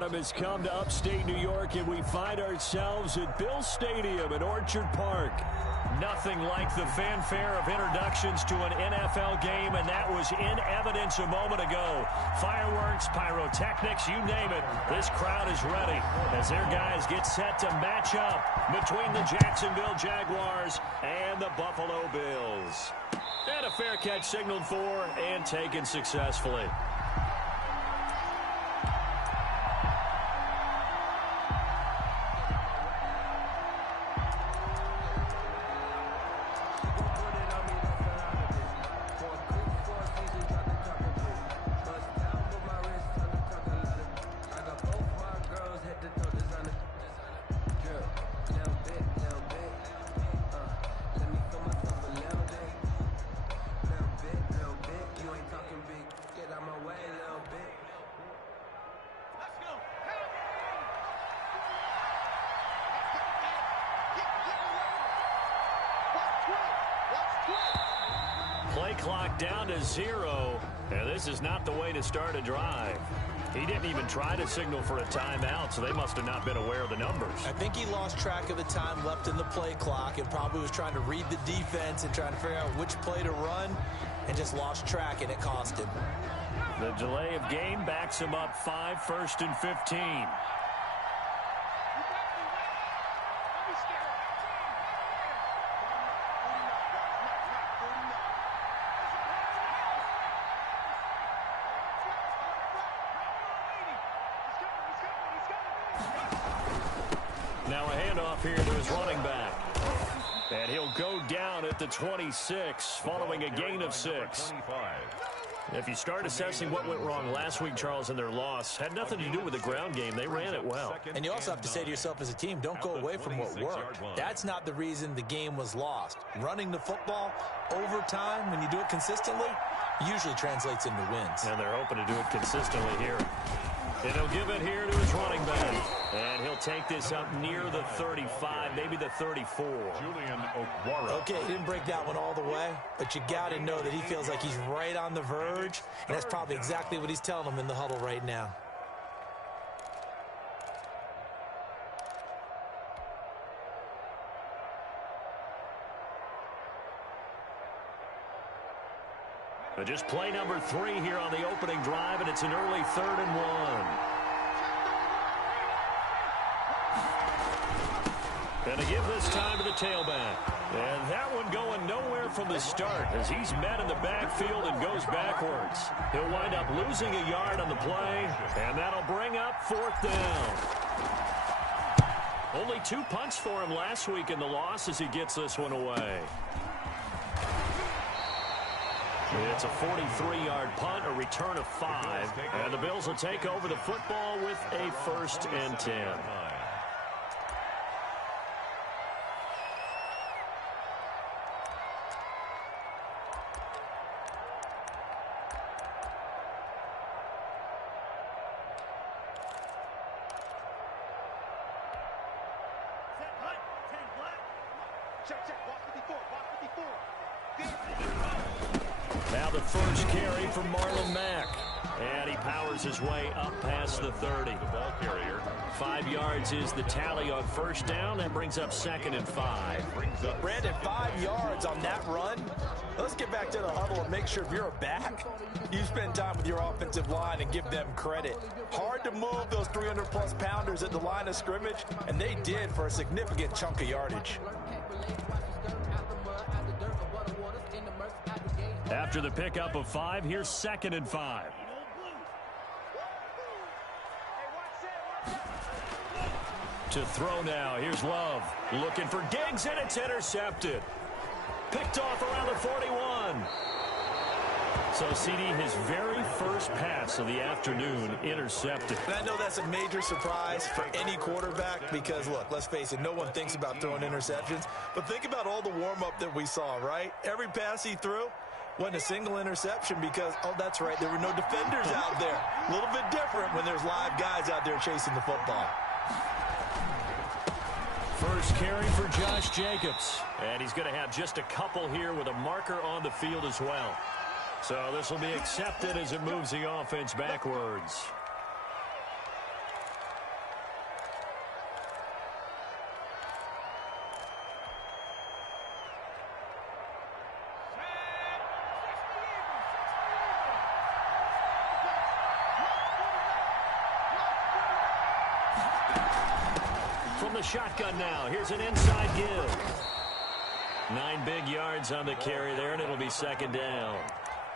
autumn has come to upstate New York, and we find ourselves at Bill Stadium in Orchard Park. Nothing like the fanfare of introductions to an NFL game, and that was in evidence a moment ago. Fireworks, pyrotechnics, you name it. This crowd is ready as their guys get set to match up between the Jacksonville Jaguars and the Buffalo Bills. And a fair catch signaled for and taken successfully. Play clock down to 0, and this is not the way to start a drive. He didn't even try to signal for a timeout, so they must have not been aware of the numbers. I think he lost track of the time left in the play clock and probably was trying to read the defense and trying to figure out which play to run and just lost track, and it cost him. The delay of game backs him up 5, 1st and 15. Now a handoff here to his running back. And he'll go down at the 26 following a gain of 6. If you start assessing what went wrong last week, Charles, in their loss, had nothing to do with the ground game. They ran it well. And you also have to say to yourself as a team, don't go away from what worked. That's not the reason the game was lost. Running the football over time, when you do it consistently, usually translates into wins. And they're hoping to do it consistently here. And he'll give it here to his running back. And he'll take this up near the 35, maybe the 34. Okay, he didn't break that one all the way, but you got to know that he feels like he's right on the verge, and that's probably exactly what he's telling them in the huddle right now. But just play number 3 here on the opening drive, and it's an early 3rd and 1. And to give this time to the tailback. And that one going nowhere from the start as he's met in the backfield and goes backwards. He'll wind up losing a yard on the play, and that'll bring up 4th down. Only 2 punts for him last week in the loss as he gets this one away. It's a 43-yard punt, a return of 5, and the Bills will take over the football with a 1st and 10. Now the first carry from Marlon Mack. And he powers his way up past the 30. The ball carrier. 5 yards is the tally on 1st down. That brings up 2nd and 5. Brandon, 5 yards on that run. Let's get back to the huddle and make sure if you're a back, you spend time with your offensive line and give them credit. Hard to move those 300-plus pounders at the line of scrimmage, and they did for a significant chunk of yardage. After the pickup of 5, here's 2nd and 5. To throw now, here's Love. Looking for Diggs, and it's intercepted. Picked off around the 41. So, CD, his very first pass of the afternoon intercepted. And I know that's a major surprise for any quarterback because, look, let's face it, no one thinks about throwing interceptions. But think about all the warm-up that we saw, right? Every pass he threw wasn't a single interception because, oh, that's right, there were no defenders out there. A little bit different when there's live guys out there chasing the football. First carry for Josh Jacobs. And he's going to have just a couple here with a marker on the field as well. So this will be accepted as it moves the offense backwards. the shotgun now. Here's an inside give. 9 big yards on the carry there, and it'll be second down.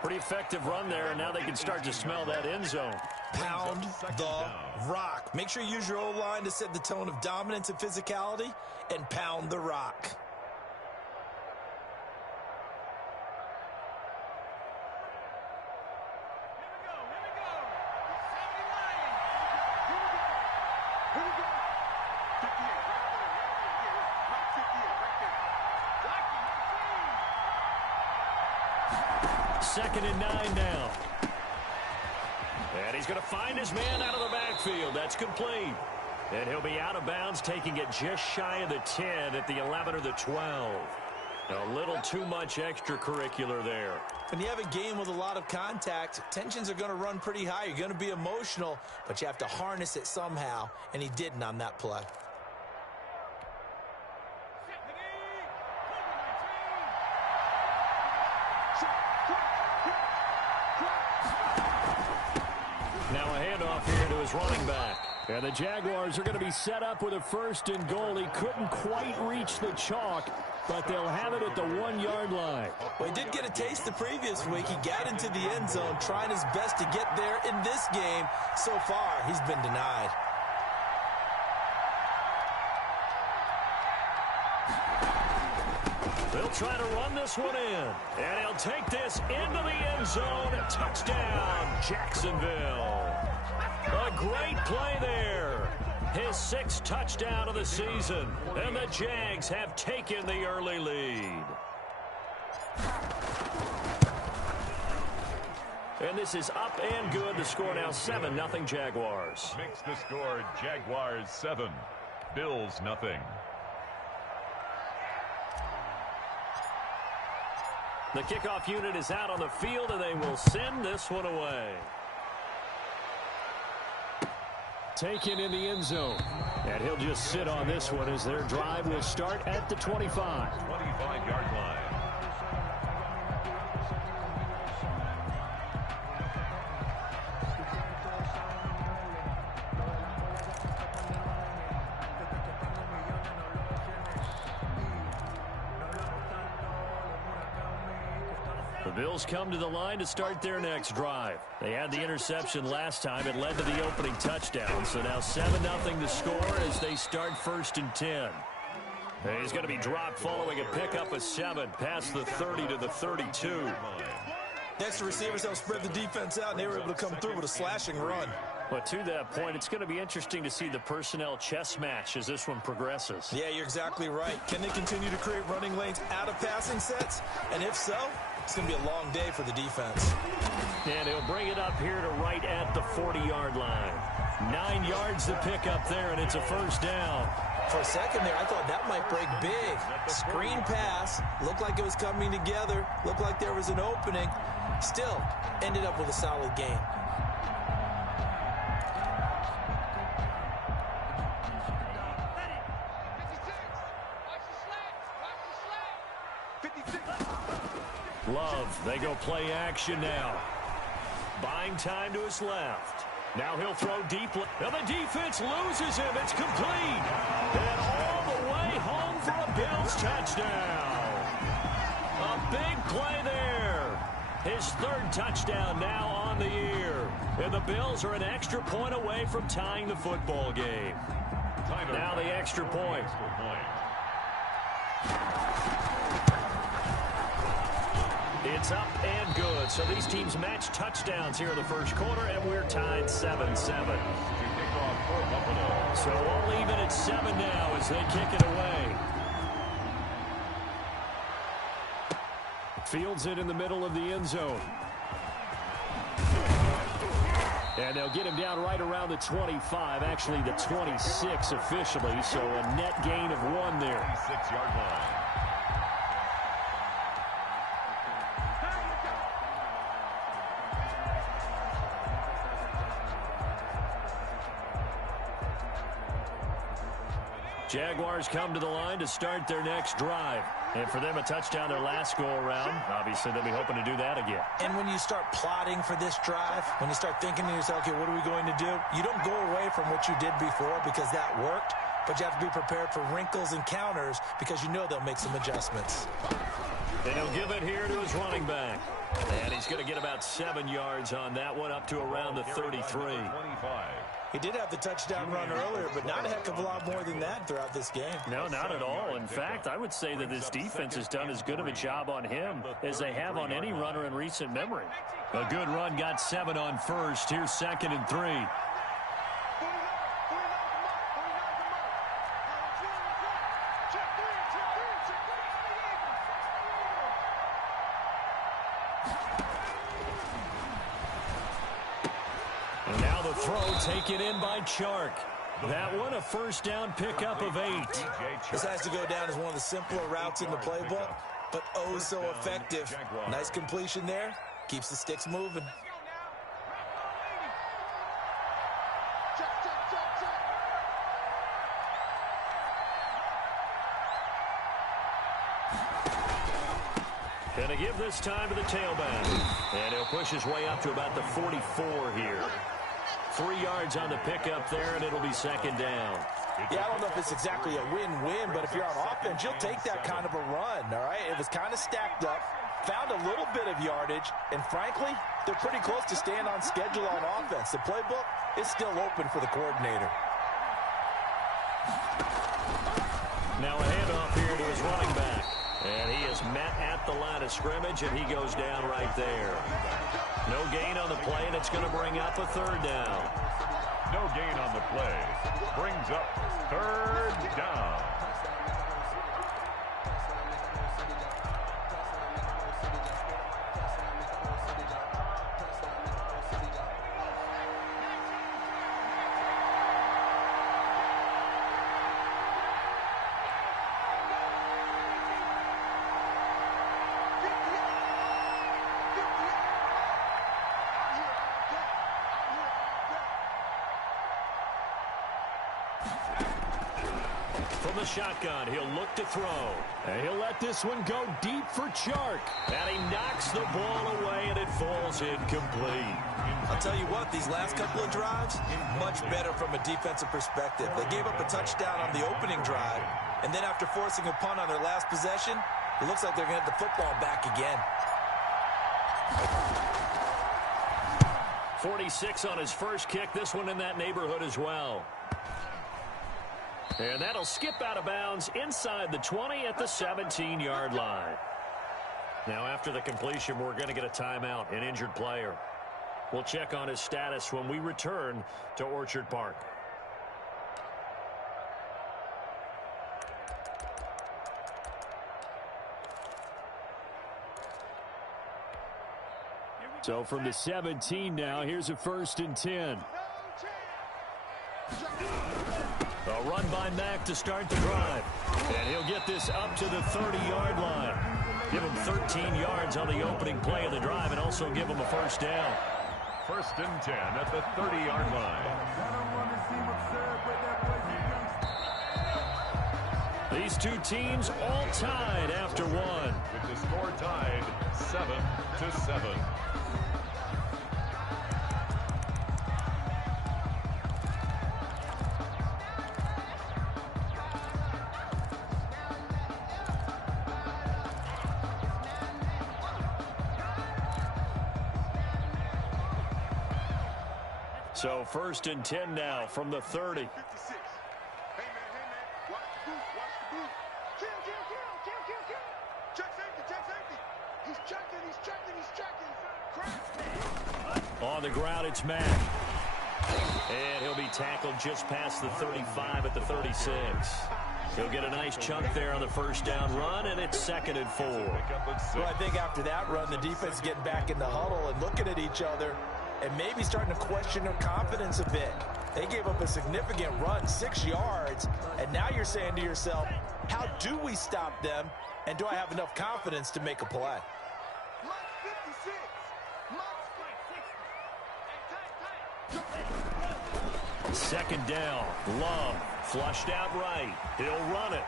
Pretty effective run there, and now they can start to smell that end zone. Pound the rock. Make sure you use your O-line to set the tone of dominance and physicality, and pound the rock. Second and 9 now. And he's going to find his man out of the backfield. That's complete. And he'll be out of bounds, taking it just shy of the 10 at the 11 or the 12. A little too much extracurricular there. When you have a game with a lot of contact, tensions are going to run pretty high. You're going to be emotional, but you have to harness it somehow, and he didn't on that play. Now a handoff here to his running back. And the Jaguars are going to be set up with a 1st and goal. He couldn't quite reach the chalk, but they'll have it at the 1-yard line. Well, he did get a taste the previous week. He got into the end zone, trying his best to get there in this game. So far, he's been denied. They'll try to run this one in. And he'll take this into the end zone. Touchdown, Jacksonville. A great play there. His 6th touchdown of the season. And the Jags have taken the early lead. And this is up and good. The score now 7-0 Jaguars. Makes the score Jaguars 7, Bills 0. The kickoff unit is out on the field, and they will send this one away. Taken in the end zone. And he'll just sit on this one as their drive will start at the 25. 25-yard line. The Bills come to the line to start their next drive. They had the interception last time. It led to the opening touchdown. So now 7-0 to score as they start 1st and 10. And he's going to be dropped following a pickup of 7 past the 30 to the 32. Next, the receivers help spread the defense out, and they were able to come through with a slashing run. But to that point, it's going to be interesting to see the personnel chess match as this one progresses. Yeah, you're exactly right. Can they continue to create running lanes out of passing sets? And if so, it's going to be a long day for the defense. And he'll bring it up here to right at the 40-yard line. 9 yards to pick up there, and it's a 1st down. For a second there, I thought that might break big. Screen pass. Looked like it was coming together. Looked like there was an opening. Still, ended up with a solid game. Love, they go play action now. Buying time to his left. Now he'll throw deep. Now the defense loses him. It's complete. And all the way home for a Bills touchdown. A big play there. His 3rd touchdown now on the year. And the Bills are an extra point away from tying the football game. Now the extra point. It's up and good. So these teams match touchdowns here in the 1st quarter, and we're tied 7-7. So all even at 7 now as they kick it away. Fields it in the middle of the end zone. And they'll get him down right around the 25, actually the 26 officially, so a net gain of 1 there. 26-yard line. Jaguars come to the line to start their next drive. And for them, a touchdown their last go-around. Obviously, they'll be hoping to do that again. And when you start plotting for this drive, when you start thinking to yourself, okay, what are we going to do? You don't go away from what you did before because that worked. but you have to be prepared for wrinkles and counters because you know they'll make some adjustments. And he'll give it here to his running back. And he's going to get about 7 yards on that one, up to around the 33. He did have the touchdown run earlier, but not a heck of a lot more than that throughout this game. No, not at all. In fact, I would say that this defense has done as good of a job on him as they have on any runner in recent memory. A good run got 7 on first. Here's 2nd and 3. And now the throw taken in by Chark. That one a first down pickup of 8. This has to go down as one of the simpler routes in the playbook, but oh so effective. Nice completion there. Keeps the sticks moving. Gonna give this time to the tailback. And he'll push his way up to about the 44 here. 3 yards on the pickup there, and it'll be 2nd down. Yeah, I don't know if it's exactly a win-win, but if you're on offense, you'll take that kind of a run, all right? It was kind of stacked up, found a little bit of yardage, and frankly, they're pretty close to staying on schedule on offense. The playbook is still open for the coordinator. Now a handoff here to his running back. And he is met at the line of scrimmage, and he goes down right there. No gain on the play, and it's going to bring up a 3rd down. No gain on the play. Brings up 3rd down. From the shotgun, he'll look to throw. And he'll let this one go deep for Chark. And he knocks the ball away, and it falls incomplete. I'll tell you what, these last couple of drives, much better from a defensive perspective. They gave up a touchdown on the opening drive, and then after forcing a punt on their last possession, it looks like they're going to get the football back again. 46 on his first kick. This one in that neighborhood as well. And that'll skip out of bounds inside the 20 at the 17-yard line. Now, after the completion, we're going to get a timeout, an injured player. We'll check on his status when we return to Orchard Park. So from the 17 now, here's a 1st and 10. A run by Mack to start the drive. And he'll get this up to the 30-yard line. Give him 13 yards on the opening play of the drive and also give him a 1st down. 1st and 10 at the 30-yard line. These two teams all tied after one. With the score tied 7-7. So 1st and 10 now from the 30. On the ground, it's Mack. And he'll be tackled just past the 35 at the 36. He'll get a nice chunk there on the 1st down run, and it's 2nd and 4. Well, I think after that run, the defense getting back in the huddle and looking at each other and maybe starting to question their confidence a bit. They gave up a significant run, 6 yards, and now you're saying to yourself, how do we stop them, and do I have enough confidence to make a play? 2nd down. Love flushed out right. He'll run it.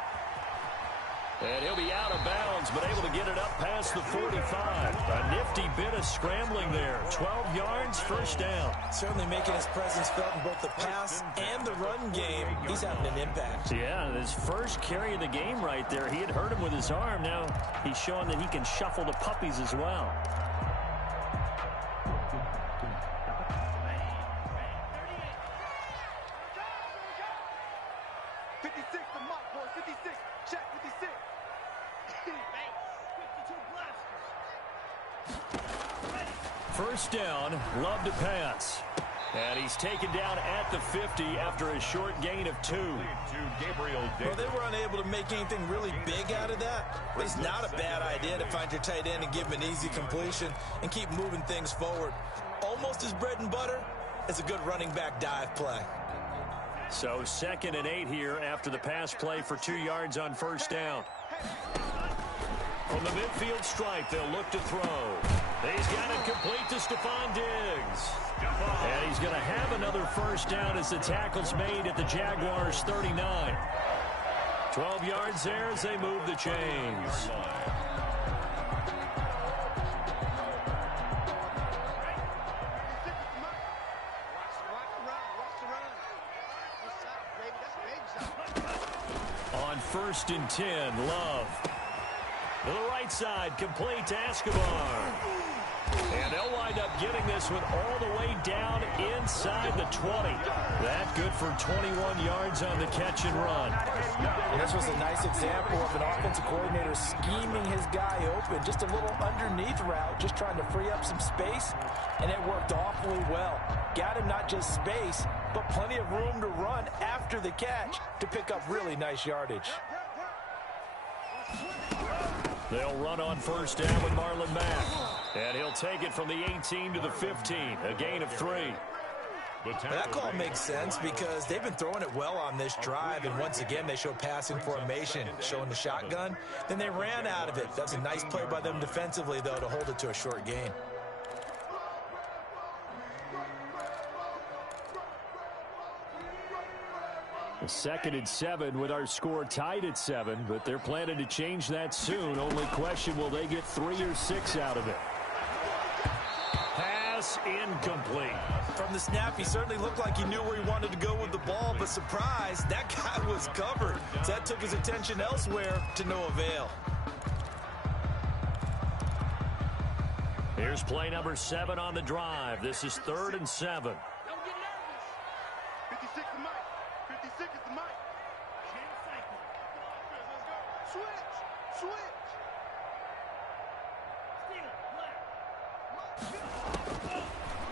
And he'll be out of bounds, but able to get it up past the 45. A nifty bit of scrambling there. 12 yards, first down. Certainly making his presence felt in both the pass and the run game. He's having an impact. Yeah, his first carry of the game right there. He had hurt him with his arm. Now he's showing that he can shuffle the puppies as well. First down, Love to pass. And he's taken down at the 50 after a short gain of 2. Well, they were unable to make anything really big out of that. But it's not a bad idea to find your tight end and give him an easy completion and keep moving things forward. Almost as bread and butter as a good running back dive play. So 2nd and 8 here after the pass play for 2 yards on first down. From the midfield stripe, they'll look to throw. He's got it complete to Stephon Diggs. And he's going to have another first down as the tackle's made at the Jaguars' 39. 12 yards there as they move the chains. On 1st and 10, Love. To the right side, complete to Escobar. And they'll wind up getting this one all the way down inside the 20. That good for 21 yards on the catch and run. And this was a nice example of an offensive coordinator scheming his guy open. Just a little underneath route, just trying to free up some space. And it worked awfully well. Got him not just space, but plenty of room to run after the catch to pick up really nice yardage. They'll run on first down with Marlon Mack. And he'll take it from the 18 to the 15. A gain of 3. That call makes sense because they've been throwing it well on this drive. And once again, they show passing formation, showing the shotgun. Then they ran out of it. That's a nice play by them defensively, though, to hold it to a short gain. Second and 7 with our score tied at 7, but they're planning to change that soon. Only question, will they get 3 or 6 out of it? Pass incomplete. From the snap, he certainly looked like he knew where he wanted to go with the ball, but surprise, that guy was covered. So that took his attention elsewhere to no avail. Here's play number 7 on the drive. This is 3rd and 7.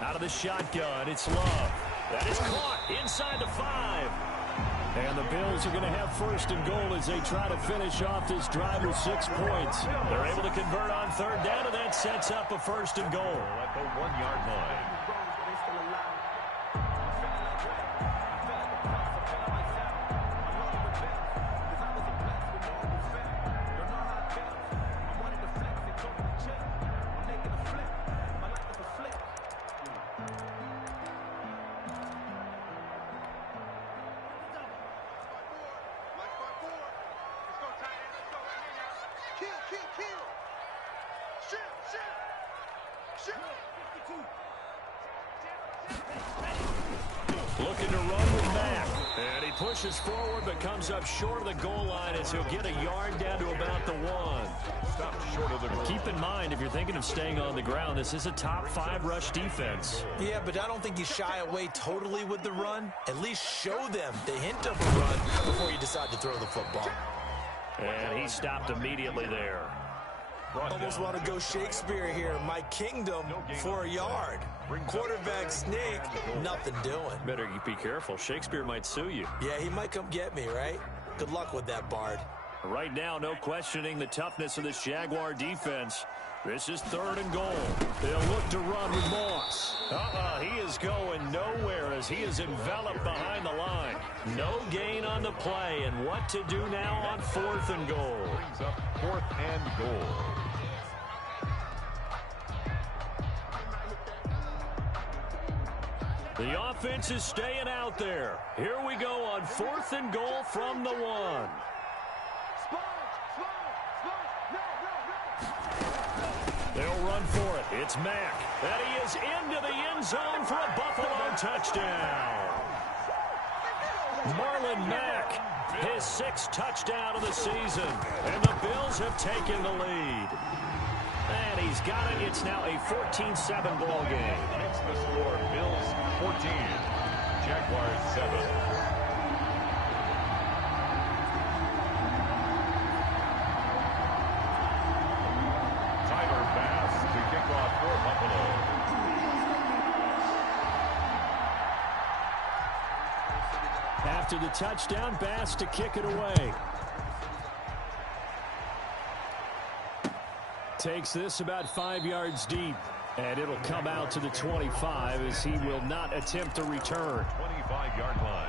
Out of the shotgun, it's Love. That is caught inside the 5. And the Bills are going to have 1st and goal as they try to finish off this drive with 6 points. They're able to convert on 3rd down, and that sets up a 1st and goal. At the 1-yard line. Looking to run with Mack. And he pushes forward but comes up short of the goal line as he'll get a yard down to about the 1. Stopped short of the goal. Keep in mind, if you're thinking of staying on the ground, this is a top 5 rush defense. Yeah, but I don't think you shy away totally with the run. At least show them the hint of a run before you decide to throw the football. And he stopped immediately there. Almost want to go Shakespeare here. My kingdom for a yard. Quarterback sneak, nothing doing. Better be careful. Shakespeare might sue you. Yeah, he might come get me, right? Good luck with that, Bard. Right now, no questioning the toughness of this Jaguar defense. This is 3rd and goal. They'll look to run with Moss. He is going nowhere as he is enveloped behind the line. No gain on the play, and what to do now on 4th and goal. Brings up 4th and goal. The offense is staying out there. Here we go on 4th and goal from the 1. They'll run for it. It's Mack. And he is into the end zone for a Buffalo touchdown. Marlon Mack, his 6th touchdown of the season. And the Bills have taken the lead. And he's got it. It's now a 14-7 ball game. Makes the score Bills 14, Jaguars 7. After the touchdown, Bass to kick it away. Takes this about 5 yards deep, and it'll come out to the 25 as he will not attempt to return. 25-yard line.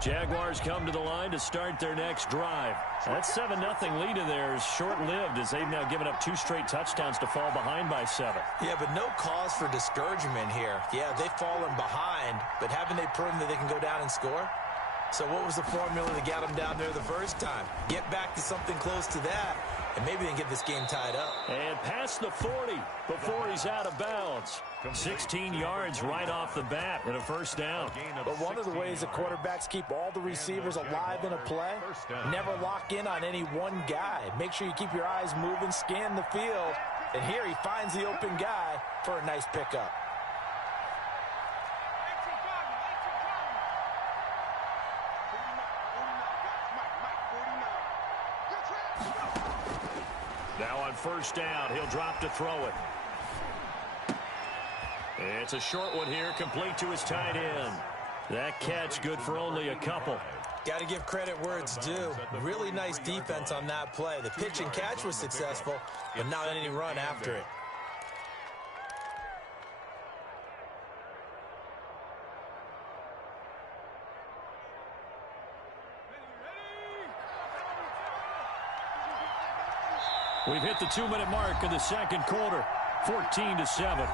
Jaguars come to the line to start their next drive. That 7-0 lead of theirs short-lived as they've now given up 2 straight touchdowns to fall behind by 7. Yeah, but no cause for discouragement here. Yeah, they've fallen behind, but haven't they proven that they can go down and score? So what was the formula that got them down there the first time? Get back to something close to that, and maybe they can get this game tied up. And past the 40 before he's out of bounds. 16 yards right off the bat and a first down. But one of the ways that quarterbacks keep all the receivers alive in a play, never lock in on any one guy. Make sure you keep your eyes moving, scan the field, and here he finds the open guy for a nice pickup. Now on first down, he'll drop to throw it. It's a short one here, complete to his tight end. That catch good for only a couple. Got to give credit where it's due. Really nice defense on that play. The pitch and catch was successful, but not any run after it. We've hit the 2-minute mark of the second quarter, 14-7.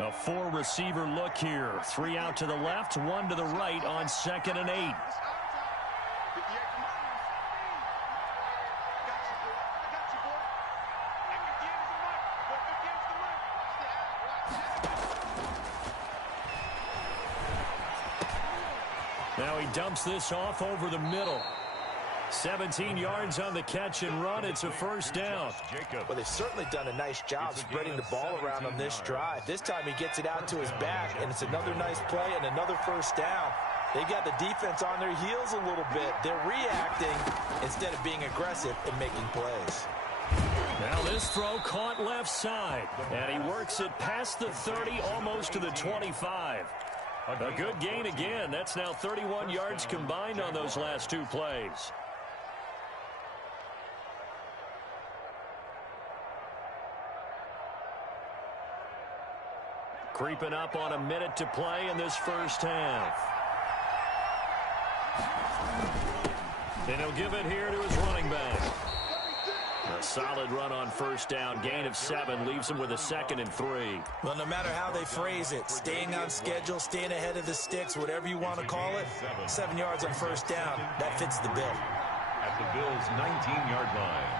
A 4-receiver look here. 3 out to the left, 1 to the right on 2nd and 8. Now he dumps this off over the middle. 17 yards on the catch and run. It's a first down. Well, they've certainly done a nice job spreading the ball around on this drive. This time he gets it out to his back, and it's another nice play and another first down. They've got the defense on their heels a little bit. They're reacting instead of being aggressive and making plays. Now this throw caught left side, and he works it past the 30, almost to the 25. A good gain again. That's now 31 yards combined on those last 2 plays. Creeping up on a minute to play in this first half. And he'll give it here to his running back. A solid run on first down. Gain of 7 leaves him with a 2nd and 3. Well, no matter how they phrase it, staying on schedule, staying ahead of the sticks, whatever you want to call it, 7 yards on first down, that fits the bill. At the Bills' 19-yard line.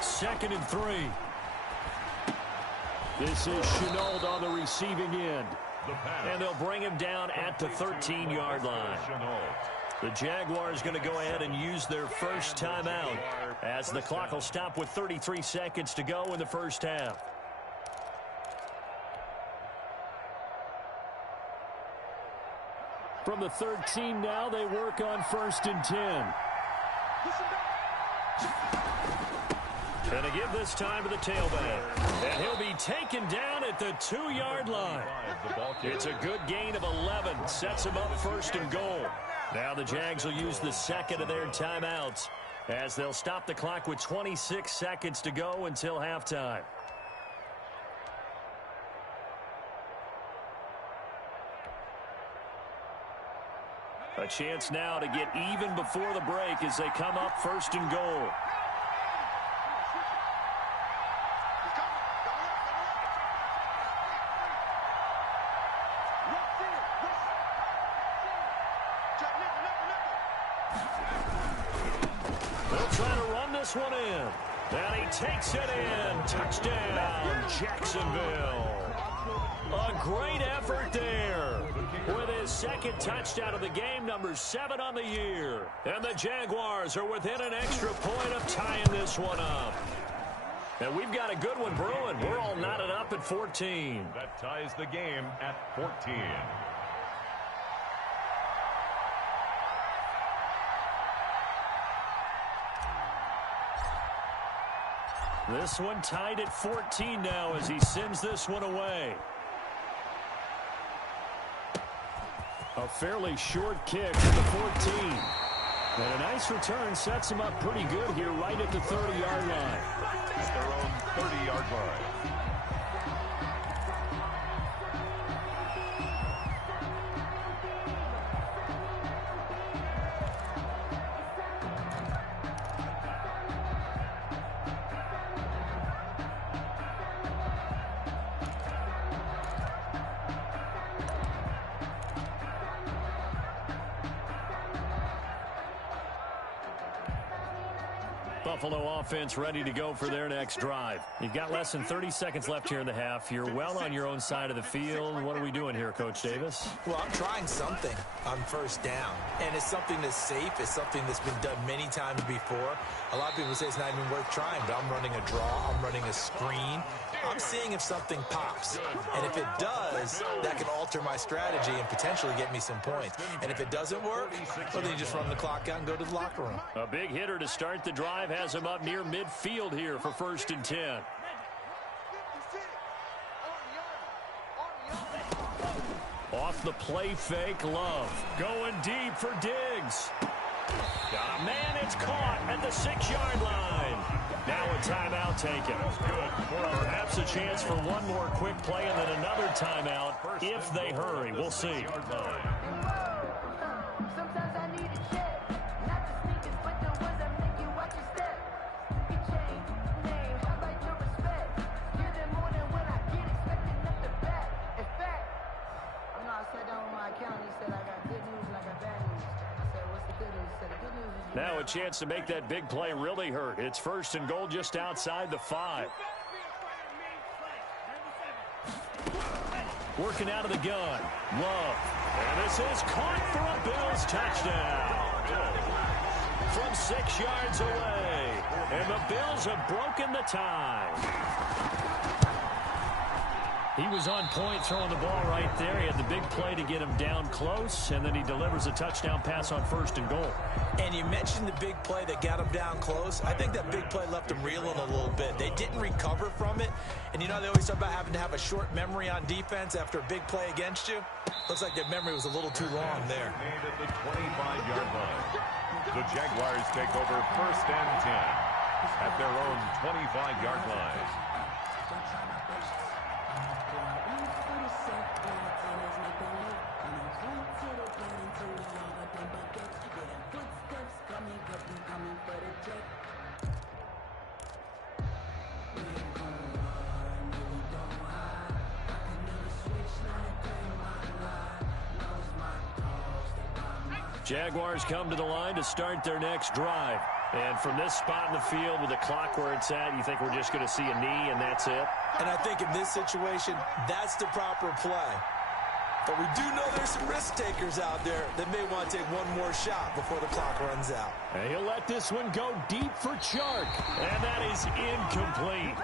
2nd and 3. This is Chenault on the receiving end. And they'll bring him down at the 13-yard line. The Jaguars going to go ahead and use their first timeout as the clock will stop with 33 seconds to go in the first half. From the 13 now, they work on 1st and 10. Gonna give this time to the tailback. And he'll be taken down at the 2-yard line. It's a good gain of 11. Sets him up first and goal. Now the Jags will use the second of their timeouts as they'll stop the clock with 26 seconds to go until halftime. A chance now to get even before the break as they come up first and goal. They'll try to run this one in. And he takes it in. Touchdown, Jacksonville. A great effort there with his second touchdown of the game, number 7 on the year. And the Jaguars are within an extra point of tying this one up. And we've got a good one brewing. We're all knotted up at 14. That ties the game at 14. This one tied at 14 now as he sends this one away. A fairly short kick to the 14. And a nice return sets him up pretty good here right at the 30-yard line. At their own 30-yard line. Buffalo offense ready to go for their next drive. You've got less than 30 seconds left here in the half. You're well on your own side of the field. What are we doing here, Coach Davis? Well, I'm trying something on first down, and it's something that's safe. It's something that's been done many times before. A lot of people say it's not even worth trying, but I'm running a draw. I'm running a screen. I'm seeing if something pops, and if it does, that can alter my strategy and potentially get me some points. And if it doesn't work, well, then you just run the clock out and go to the locker room. A big hitter to start the drive has him up near midfield here for first and 10. Off the play fake, Love. Going deep for Diggs. Got a man, it's caught at the 6-yard line. Now a timeout taken. Perhaps a chance for one more quick play and then another timeout if they hurry. We'll see. Now a chance to make that big play really hurt. It's first and goal just outside the 5. Working out of the gun. Love. And this is caught for a Bills touchdown. From 6 yards away. And the Bills have broken the tie. He was on point throwing the ball right there. He had the big play to get him down close, and then he delivers a touchdown pass on first and goal. And you mentioned the big play that got him down close. I think that big play left him reeling a little bit. They didn't recover from it. And, you know, they always talk about having to have a short memory on defense after a big play against you. Looks like that memory was a little too long there. Made at the 25-yard line. The Jaguars take over first and 10 at their own 25-yard line. Jaguars come to the line to start their next drive. And from this spot in the field with the clock where it's at, you think we're just going to see a knee and that's it? And I think in this situation, that's the proper play. But we do know there's some risk takers out there that may want to take one more shot before the clock runs out. And he'll let this one go deep for Chark. And that is incomplete.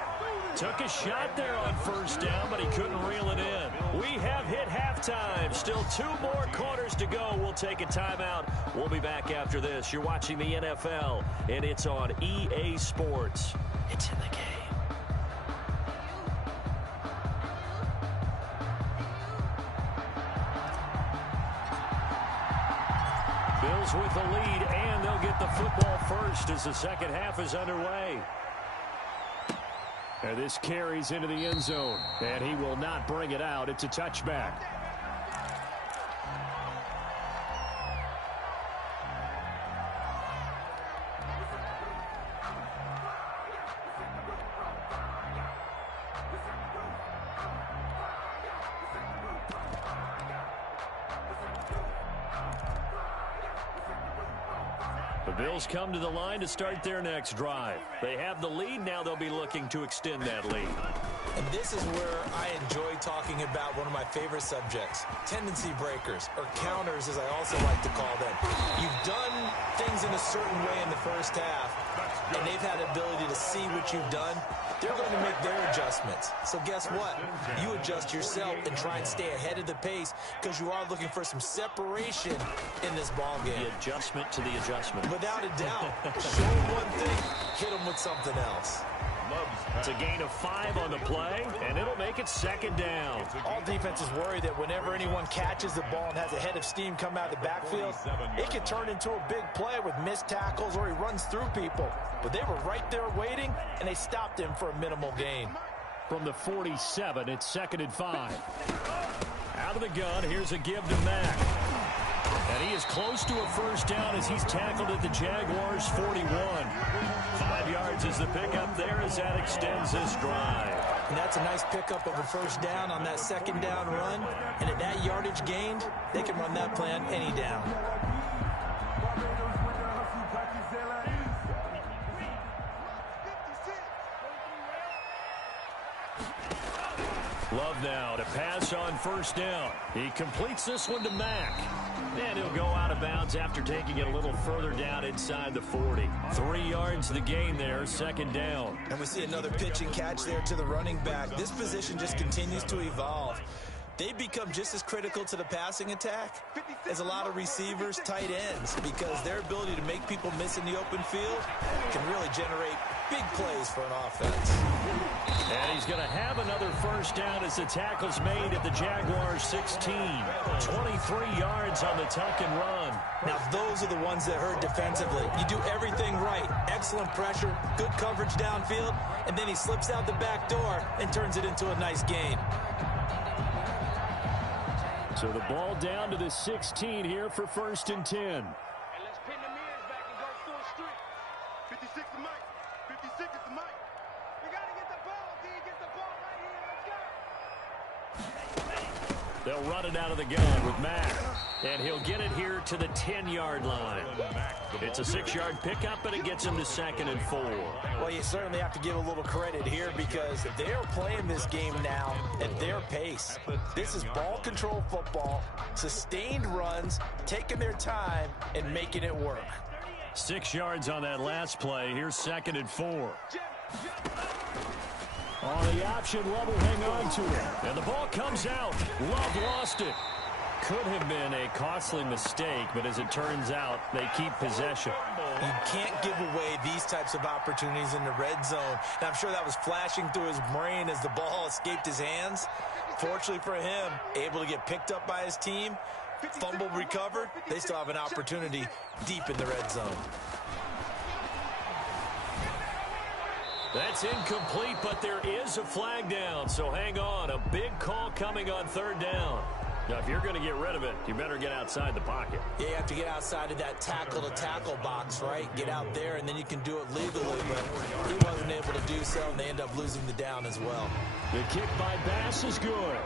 Took a shot there on first down, but he couldn't reel it in. We have hit halftime. Still 2 more quarters to go. We'll take a timeout. We'll be back after this. You're watching the NFL, and it's on EA Sports. It's in the game. Bills with the lead, and they'll get the football first as the second half is underway. And this carries into the end zone, and he will not bring it out. It's a touchback. The Bills come to the line to start their next drive. They have the lead. Now they'll be looking to extend that lead. And this is where I enjoy talking about one of my favorite subjects, tendency breakers, or counters as I also like to call them. You've done things in a certain way in the first half, and they've had the ability to see what you've done. They're going to make their adjustments. So guess what? You adjust yourself and try and stay ahead of the pace because you are looking for some separation in this ball game. The adjustment to the adjustment. Without a doubt. Show them one thing, hit them with something else. It's a gain of 5 on the play, and it'll make it second down. All defenses worry that whenever anyone catches the ball and has a head of steam come out of the backfield, it can turn into a big play with missed tackles or he runs through people. But they were right there waiting, and they stopped him for a minimal gain. From the 47, it's 2nd and 5. Out of the gun, here's a give to Mack. And he is close to a first down as he's tackled at the Jaguars' 41. 5 yards is the pickup there as that extends this drive. And that's a nice pickup of a first down on that second down run. And at that yardage gained, they can run that play on any down. Love now to pass on first down. He completes this one to Mack. And he'll go out of bounds after taking it a little further down inside the 40. 3 yards the gain there, second down. And we see another pitch and catch there to the running back. This position just continues to evolve. They become just as critical to the passing attack as a lot of receivers, tight ends, because their ability to make people miss in the open field can really generate big plays for an offense. And he's going to have another first down as the tackle's made at the Jaguars' 16. 23 yards on the tuck and run. Now, those are the ones that hurt defensively. You do everything right. Excellent pressure, good coverage downfield, and then he slips out the back door and turns it into a nice gain. So the ball down to the 16 here for 1st and 10. And let's pin the mirrors back and go full street. 56 to Mike. 56 is the Mike. We got to get the ball, D. Get the ball right here. Let's go. They'll run it out of the gun with Mack. And he'll get it here to the 10-yard line. It's a 6-yard pickup, but it gets him to 2nd and 4. Well, you certainly have to give a little credit here because they're playing this game now at their pace. This is ball control football, sustained runs, taking their time, and making it work. 6 yards on that last play. Here's 2nd and 4. On the option, Love will hang on to it. And the ball comes out. Love lost it. Could have been a costly mistake, but as it turns out, they keep possession. You can't give away these types of opportunities in the red zone. Now, I'm sure that was flashing through his brain as the ball escaped his hands. Fortunately for him, able to get picked up by his team, fumble recovered. They still have an opportunity deep in the red zone. That's incomplete, but there is a flag down, so hang on. A big call coming on 3rd down. Now, if you're going to get rid of it, you better get outside the pocket. Yeah, you have to get outside of that tackle-to-tackle box, right? Get out there, and then you can do it legally, but he wasn't able to do so, and they end up losing the down as well. The kick by Bass is good,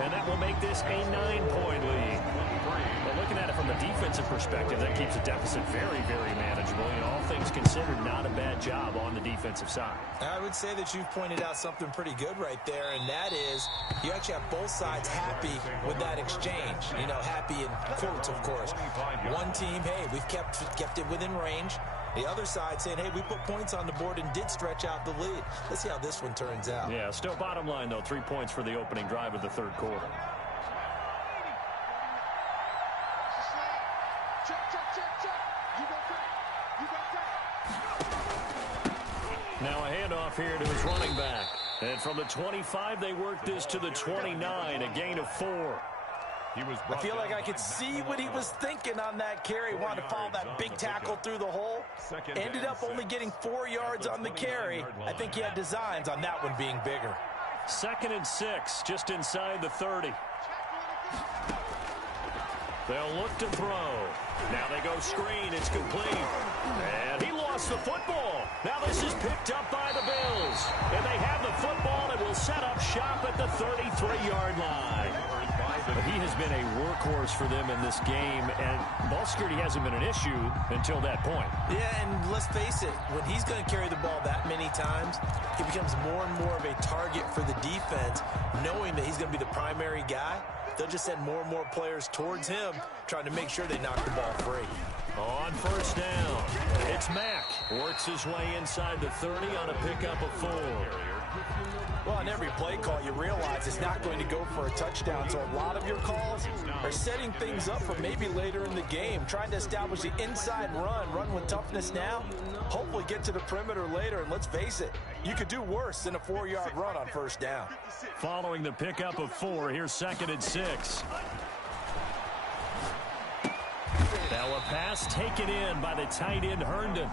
and that will make this a 9-point lead. But look looking at it from a defensive perspective, that keeps the deficit very, very manageable. You know, all things considered, not a bad job on the defensive side. I would say that you've pointed out something pretty good right there, and that is you actually have both sides happy with that exchange. You know, happy in quotes, of course. One team, hey, we've kept it within range. The other side saying, hey, we put points on the board and did stretch out the lead. Let's see how this one turns out. Yeah, still bottom line, though, 3 points for the opening drive of the third quarter. Now a handoff here to his running back. And from the 25, they work this to the 29, a gain of 4. I feel like I could see what he was thinking on that carry. Wanted to follow that big tackle through the hole. Ended up only getting 4 yards on the carry. I think he had designs on that one being bigger. 2nd and 6, just inside the 30. They'll look to throw. Now they go screen. It's complete. And he lost the football. Now this is picked up by the Bills. And they have the football and will set up shop at the 33-yard line. But he has been a workhorse for them in this game, and ball security hasn't been an issue until that point. Yeah, and let's face it, when he's going to carry the ball that many times, he becomes more and more of a target for the defense, knowing that he's going to be the primary guy. They'll just send more and more players towards him, trying to make sure they knock the ball free. On first down, it's Mack. Works his way inside the 30 on a pickup of 4. Well, on every play call, you realize it's not going to go for a touchdown. So a lot of your calls are setting things up for maybe later in the game, trying to establish the inside run with toughness now, hopefully get to the perimeter later. And let's face it, you could do worse than a 4-yard run on first down. Following the pickup of 4, here's 2nd and 6. Now a pass taken in by the tight end Herndon.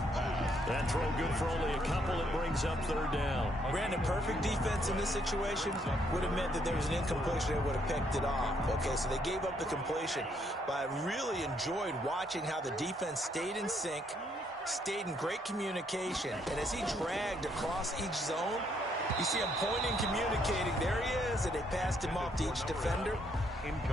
That throw good for only a couple. It brings up 3rd down. Brandon, perfect defense in this situation would have meant that there was an incompletion. They would have picked it off. Okay, so they gave up the completion. But I really enjoyed watching how the defense stayed in sync, stayed in great communication. And as he dragged across each zone, you see him pointing, communicating. There he is, and they passed him off to each defender.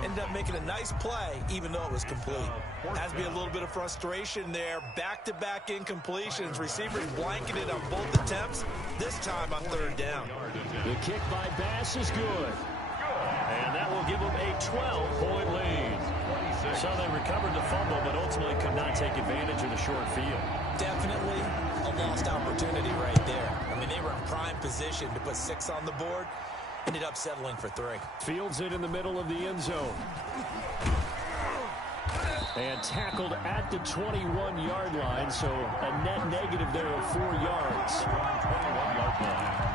Ended up making a nice play, even though it was complete. Has to be a little bit of frustration there. Back-to-back incompletions. Receivers blanketed on both attempts, this time on 3rd down. The kick by Bass is good. And that will give them a 12-point lead. So they recovered the fumble, but ultimately could not take advantage of the short field. Definitely a lost opportunity right there. I mean, they were in prime position to put 6 on the board. Ended up settling for 3. Fields it in the middle of the end zone. And tackled at the 21-yard line, so a net negative there of 4 yards. 21-yard line.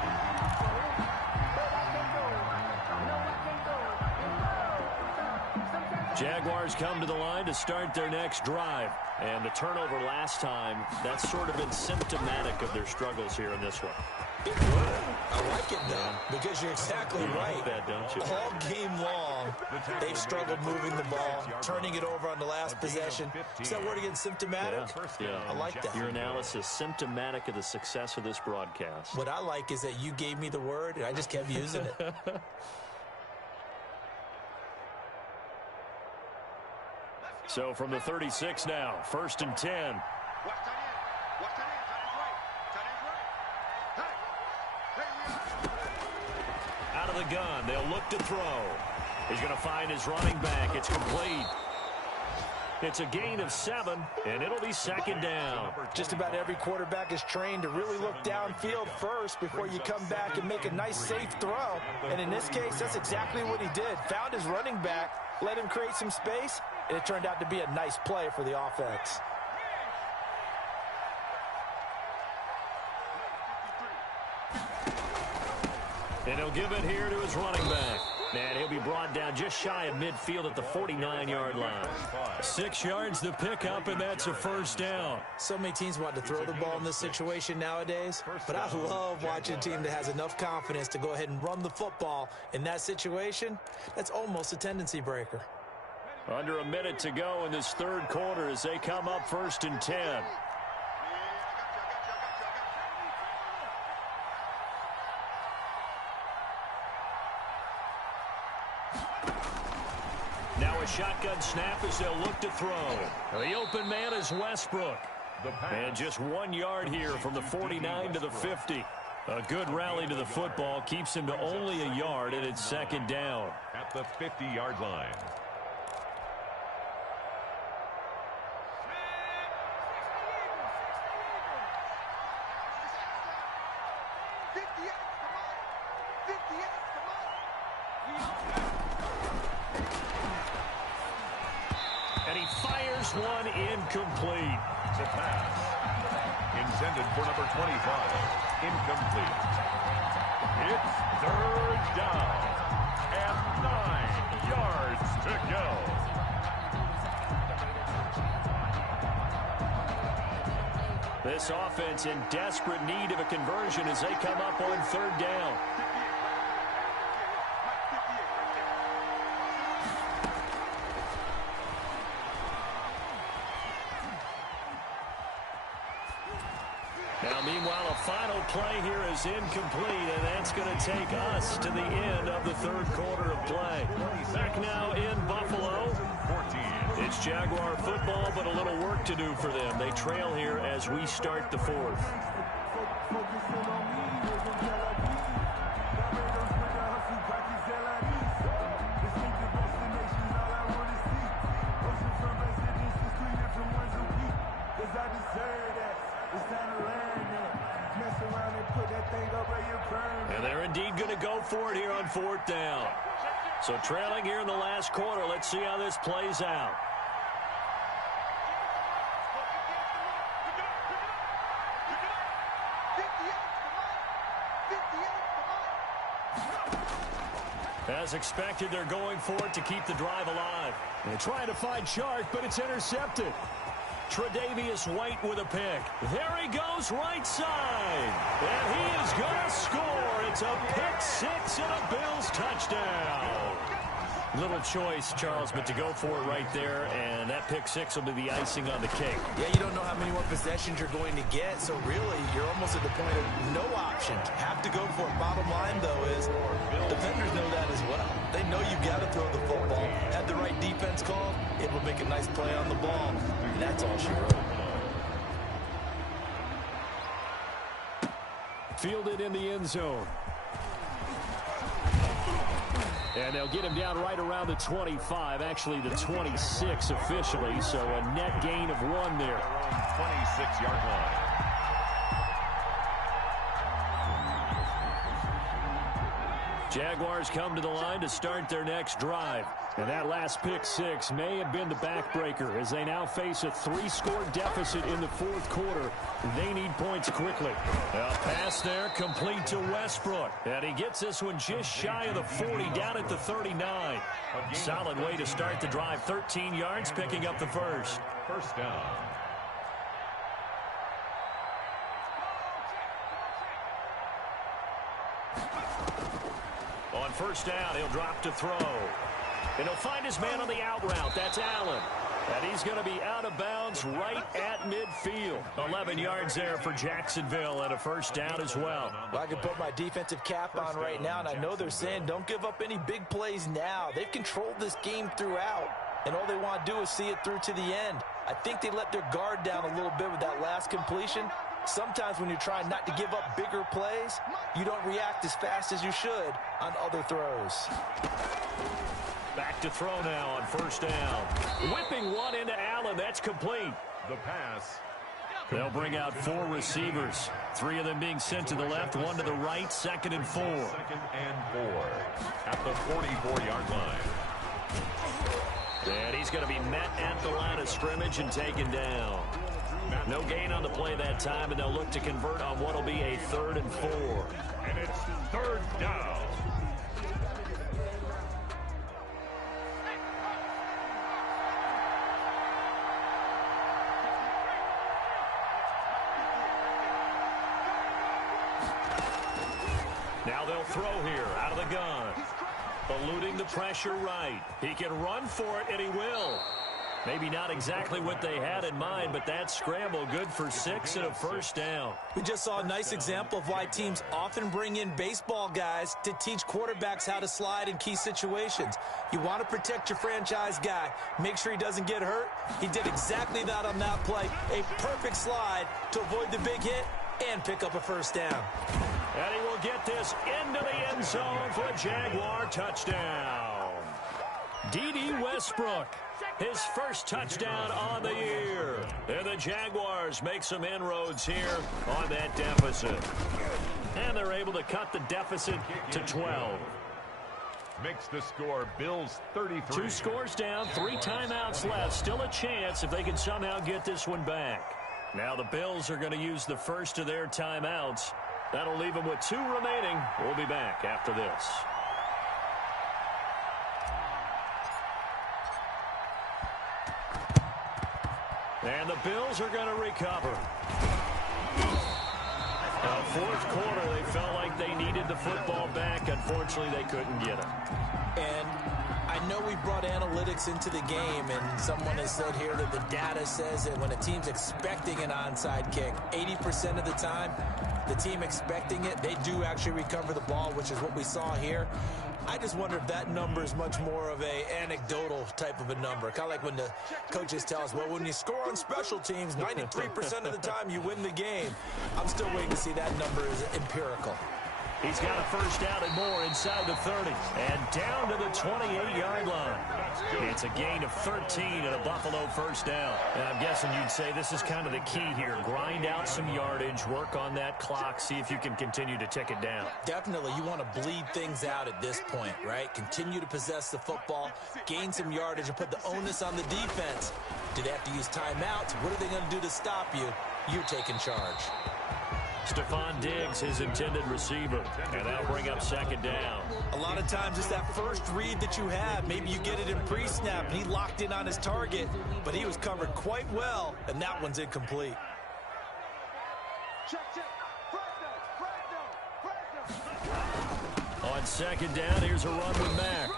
Jaguars come to the line to start their next drive. And the turnover last time, that's sort of been symptomatic of their struggles here in this one. It would. I like it, though, because you're exactly right. That, don't you? All game long, they've struggled moving the ball, turning it over on the last possession. Is that word again, symptomatic? Yeah. I like that. Your analysis, symptomatic of the success of this broadcast. What I like is that you gave me the word, and I just kept using it. So from the 36 now, 1st and 10. Watch tight end. Watch tight end. Tight end's right. Tight end's right. Hey, Out of the gun, they'll look to throw. He's going to find his running back. It's complete. It's a gain of 7, and it'll be 2nd down. Just about every quarterback is trained to really look downfield first before you come back and make a nice, safe throw. And in this case, that's exactly what he did. Found his running back, let him create some space, and it turned out to be a nice play for the offense. And he'll give it here to his running back. And he'll be brought down just shy of midfield at the 49-yard line. 6 yards to pick up, and that's a 1st down. So many teams want to throw the ball in this situation nowadays, but I love watching a team that has enough confidence to go ahead and run the football. In that situation, that's almost a tendency breaker. Under a minute to go in this 3rd quarter as they come up 1st and 10. shotgun snap as they'll look to throw. The open man is Westbrook. And just 1 yard here from the 49 to the 50. A good rally to the football keeps him to only a yard, and it's second down. At the 50-yard line. And he fires one incomplete. The pass intended for number 25. Incomplete. It's third down and 9 yards to go. This offense in desperate need of a conversion as they come up on third down. Now, meanwhile, a final play here is incomplete, and that's going to take us to the end of the third quarter of play. Back now in Buffalo. It's Jaguar football, but a little work to do for them. They trail here as we start the fourth. And they're indeed going to go for it here on fourth down. So trailing here in the last quarter. Let's see how this plays out. As expected, they're going for it to keep the drive alive. They're trying to find Shark, but it's intercepted. Tre'Davious White with a pick. There he goes, right side. And he is going to score. It's a pick six and a Bills touchdown. Little choice, Charles, but to go for it right there, and that pick six will be the icing on the cake. Yeah, you don't know how many more possessions you're going to get, so really, you're almost at the point of no option. Have to go for it. Bottom line, though, is defenders know that as well. They know you've got to throw the football. Had the right defense called, it will make a nice play on the ball, and that's all she wrote. Fielded in the end zone. And they'll get him down right around the 25, actually the 26 officially, so a net gain of 1 there. 26-yard line. Jaguars come to the line to start their next drive. And that last pick six may have been the backbreaker as they now face a 3-score deficit in the fourth quarter. They need points quickly. A pass there complete to Westbrook. And he gets this one just shy of the 40 down at the 39. Solid way to start the drive. 13 yards picking up the first. First down. On first down, he'll drop to throw. And he'll find his man on the out route. That's Allen. And he's going to be out of bounds right at midfield. 11 yards there for Jacksonville and a first down as well. Well, I can put my defensive cap on right now, and I know they're saying don't give up any big plays now. They've controlled this game throughout, and all they want to do is see it through to the end. I think they let their guard down a little bit with that last completion. Sometimes when you're trying not to give up bigger plays, you don't react as fast as you should on other throws. Back to throw now on first down. Whipping one into Allen. That's complete. The pass. They'll bring out 4 receivers. 3 of them being sent to the left, 1 to the right, 2nd and 4. 2nd and 4 at the 44-yard line. And he's going to be met at the line of scrimmage and taken down. No gain on the play that time, and they'll look to convert on what will be a 3rd and 4. And it's 3rd down. Now they'll throw here out of the gun. Eluding the pressure right. He can run for it, and he will. Maybe not exactly what they had in mind, but that scramble good for 6 and a first down. We just saw a nice example of why teams often bring in baseball guys to teach quarterbacks how to slide in key situations. You want to protect your franchise guy. Make sure he doesn't get hurt. He did exactly that on that play. A perfect slide to avoid the big hit and pick up a first down. And he will get this into the end zone for a Jaguar touchdown. D.D. Westbrook, his first touchdown on the year. And the Jaguars make some inroads here on that deficit. And they're able to cut the deficit to 12. Makes the score Bills 33. 2 scores down, 3 timeouts left. Still a chance if they can somehow get this one back. Now the Bills are going to use the first of their timeouts. That'll leave them with 2 remaining. We'll be back after this. And the Bills are going to recover. Fourth quarter, they felt like they needed the football back. Unfortunately, they couldn't get it. And I know we brought analytics into the game, and someone has said here that the data says that when a team's expecting an onside kick, 80% of the time, the team expecting it, they do actually recover the ball, which is what we saw here. I just wonder if that number is much more of a anecdotal type of a number. Kind of like when the coaches tell us, well, when you score on special teams, 93% of the time you win the game. I'm still waiting to see that number is empirical. He's got a first down and more inside the 30. And down to the 28-yard line. It's a gain of 13 and a Buffalo first down. And I'm guessing you'd say this is kind of the key here. Grind out some yardage, work on that clock, see if you can continue to tick it down. Definitely. You want to bleed things out at this point, right? Continue to possess the football, gain some yardage, and put the onus on the defense. Do they have to use timeouts? What are they going to do to stop you? You're taking charge. Stephon Diggs, his intended receiver, and that'll bring up second down. A lot of times it's that first read that you have. Maybe you get it in pre-snap, and he locked in on his target, but he was covered quite well, and that one's incomplete. On second down, here's a run with Mack.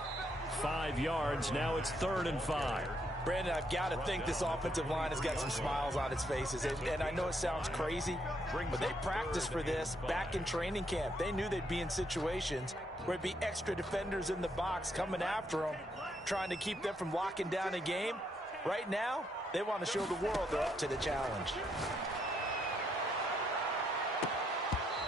5 yards, now it's 3rd and 5. Brandon, I've got to think this offensive line has got some smiles on its faces. And I know it sounds crazy, but they practiced for this back in training camp. They knew they'd be in situations where it'd be extra defenders in the box coming after them, trying to keep them from locking down a game. Right now, they want to show the world they're up to the challenge.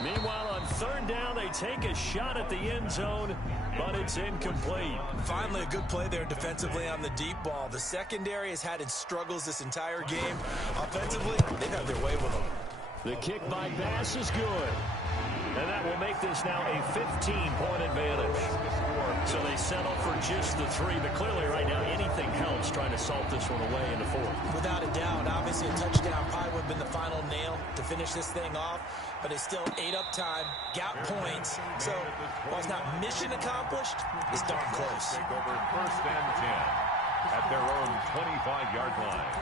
Meanwhile, on 3rd down, they take a shot at the end zone, but it's incomplete. Finally, a good play there defensively on the deep ball. The secondary has had its struggles this entire game. Offensively, they've had their way with them. The kick by Bass is good. And that will make this now a 15-point advantage. So they settle for just the 3, but clearly right now anything helps trying to salt this one away in the 4th. Without a doubt, obviously a touchdown probably would have been the final nail to finish this thing off, but it's still ate up time, got points. So while it's not mission accomplished, it's darn close. Take over 1st and 10 at their own 25-yard line.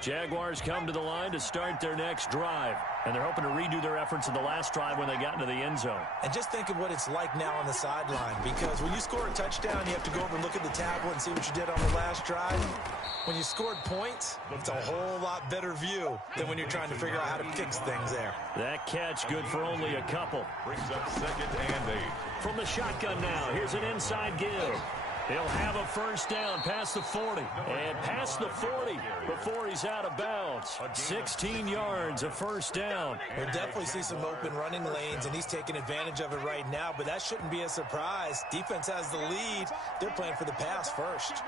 Jaguars come to the line to start their next drive, and they're hoping to redo their efforts in the last drive when they got into the end zone. And just think of what it's like now on the sideline, because when you score a touchdown, you have to go over and look at the tablet and see what you did on the last drive. When you scored points, it's a whole lot better view than when you're trying to figure out how to fix things there. That catch good for only a couple. Brings up 2nd and 8. From the shotgun now, here's an inside give. He'll have a first down past the 40. And past the 40 before he's out of bounds. 16 yards, a first down. We'll definitely see some open running lanes, and he's taking advantage of it right now, but that shouldn't be a surprise. Defense has the lead. They're playing for the pass first.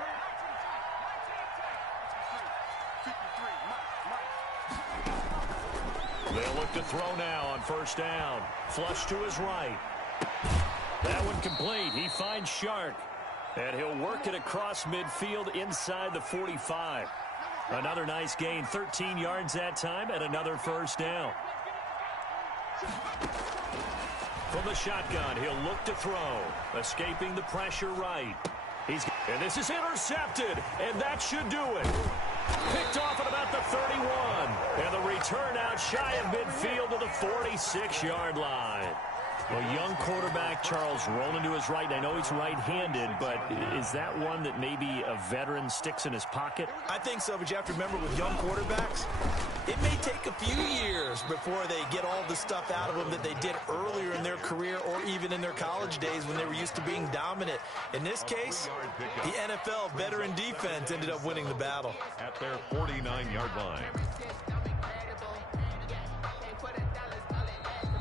They'll look to throw now on first down. Flush to his right. That one complete. He finds Shark. And he'll work it across midfield inside the 45. Another nice gain, 13 yards that time, and another first down. From the shotgun, he'll look to throw. Escaping the pressure right. And this is intercepted, and that should do it. Picked off at about the 31. And the return out shy of midfield to the 46-yard line. Well, young quarterback Charles rolling to his right. And I know he's right-handed, but is that one that maybe a veteran sticks in his pocket? I think so, but you have to remember with young quarterbacks, it may take a few years before they get all the stuff out of them that they did earlier in their career or even in their college days when they were used to being dominant. In this case, the NFL veteran defense ended up winning the battle. At their 49-yard line.